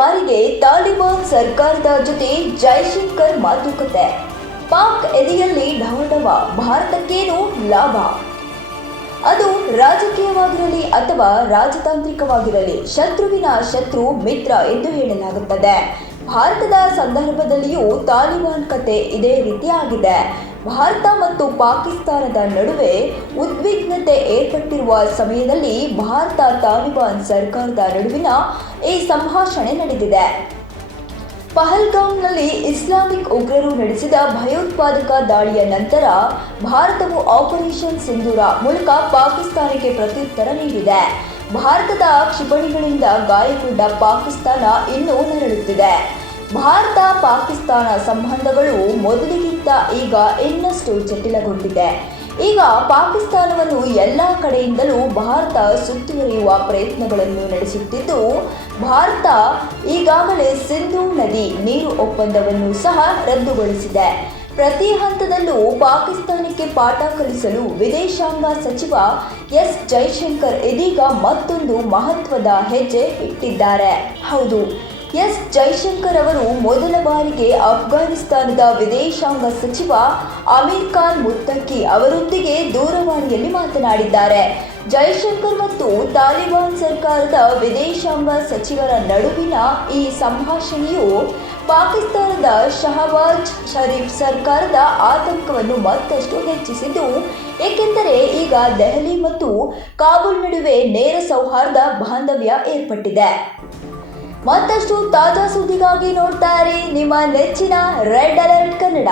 ಬಾರಿಗೆ ತಾಲಿಬಾನ್ ಸರ್ಕಾರದ ಜೊತೆ ಜೈಶಂಕರ್ ಮಾತುಕತೆ. ಪಾಕ್ ಎದೆಯಲ್ಲಿ ಢವಢವ, ಭಾರತಕ್ಕೇನು ಲಾಭ? ಅದು ರಾಜಕೀಯವಾಗಿರಲಿ ಅಥವಾ ರಾಜತಾಂತ್ರಿಕವಾಗಿರಲಿ, ಶತ್ರುವಿನ ಶತ್ರು ಮಿತ್ರ ಎಂದು ಹೇಳಲಾಗುತ್ತದೆ. ಭಾರತದ ಸಂದರ್ಭದಲ್ಲಿಯೂ ತಾಲಿಬಾನ್ ಕತೆ ಇದೇ ರೀತಿ ಆಗಿದೆ. ಭಾರತ ಮತ್ತು ಪಾಕಿಸ್ತಾನದ ನಡುವೆ ಉದ್ವಿಗ್ನತೆ ಏರ್ಪಟ್ಟಿರುವ ಸಮಯದಲ್ಲಿ ಭಾರತ ತಾಲಿಬಾನ್ ಸರ್ಕಾರದ ನಡುವಿನ ಈ ಸಂಭಾಷಣೆ ನಡೆದಿದೆ. ಪಹಲ್ಗಾಮ್ನಲ್ಲಿ ಇಸ್ಲಾಮಿಕ್ ಉಗ್ರರು ನಡೆಸಿದ ಭಯೋತ್ಪಾದಕ ದಾಳಿಯ ನಂತರ ಭಾರತವು ಆಪರೇಷನ್ ಸಿಂಧೂರ ಮೂಲಕ ಪಾಕಿಸ್ತಾನಕ್ಕೆ ಪ್ರತ್ಯುತ್ತರ ನೀಡಿದೆ. ಭಾರತದ ಕ್ಷಿಪಣಿಗಳಿಂದ ಗಾಯಗೊಂಡ ಪಾಕಿಸ್ತಾನ ಇನ್ನೂ ನರಳುತ್ತಿದೆ. ಭಾರತ ಪಾಕಿಸ್ತಾನ ಸಂಬಂಧಗಳು ಮೊದಲಿಗಿಂತ ಈಗ ಇನ್ನಷ್ಟು ಜಟಿಲಗೊಂಡಿದೆ. ಈಗ ಪಾಕಿಸ್ತಾನವನ್ನು ಎಲ್ಲ ಕಡೆಯಿಂದಲೂ ಭಾರತ ಸುತ್ತುವರಿಯುವ ಪ್ರಯತ್ನಗಳನ್ನು ನಡೆಸುತ್ತಿದ್ದು, ಭಾರತ ಈಗಾಗಲೇ ಸಿಂಧೂ ನದಿ ನೀರು ಒಪ್ಪಂದವನ್ನು ಸಹ ರದ್ದುಗೊಳಿಸಿದೆ. ಪ್ರತಿ ಹಂತದಲ್ಲೂ ಪಾಕಿಸ್ತಾನಕ್ಕೆ ಪಾಠ ಕಲಿಸಲು ವಿದೇಶಾಂಗ ಸಚಿವ ಎಸ್ ಜೈಶಂಕರ್ ಇದೀಗ ಮತ್ತೊಂದು ಮಹತ್ವದ ಹೆಜ್ಜೆ ಇಟ್ಟಿದ್ದಾರೆ. ಹೌದು, ಎಸ್ ಜೈಶಂಕರ್ ಅವರು ಮೊದಲ ಬಾರಿಗೆ ಅಫ್ಘಾನಿಸ್ತಾನದ ವಿದೇಶಾಂಗ ಸಚಿವ ಅಮೀರ್ ಖಾನ್ ಮುತ್ತಕ್ಕಿ ಅವರೊಂದಿಗೆ ದೂರವಾಣಿಯಲ್ಲಿ ಮಾತನಾಡಿದ್ದಾರೆ. ಜೈಶಂಕರ್ ಮತ್ತು ತಾಲಿಬಾನ್ ಸರ್ಕಾರದ ವಿದೇಶಾಂಗ ಸಚಿವರ ನಡುವಿನ ಈ ಸಂಭಾಷಣೆಯು ಪಾಕಿಸ್ತಾನದ ಶಹಬಾಜ್ ಶರೀಫ್ ಸರ್ಕಾರದ ಆತಂಕವನ್ನು ಮತ್ತಷ್ಟು ಹೆಚ್ಚಿಸಿದ್ದು, ಏಕೆಂದರೆ ಈಗ ದೆಹಲಿ ಮತ್ತು ಕಾಬೂಲ್ ನಡುವೆ ನೇರ ಸೌಹಾರ್ದ ಬಾಂಧವ್ಯ ಏರ್ಪಟ್ಟಿದೆ. ಮತ್ತಷ್ಟು ತಾಜಾ ಸುದ್ದಿಗಾಗಿ ನೋಡ್ತಾ ಇರಿ ನಿಮ್ಮ ನೆಚ್ಚಿನ ರೆಡ್ ಅಲರ್ಟ್ ಕನ್ನಡ.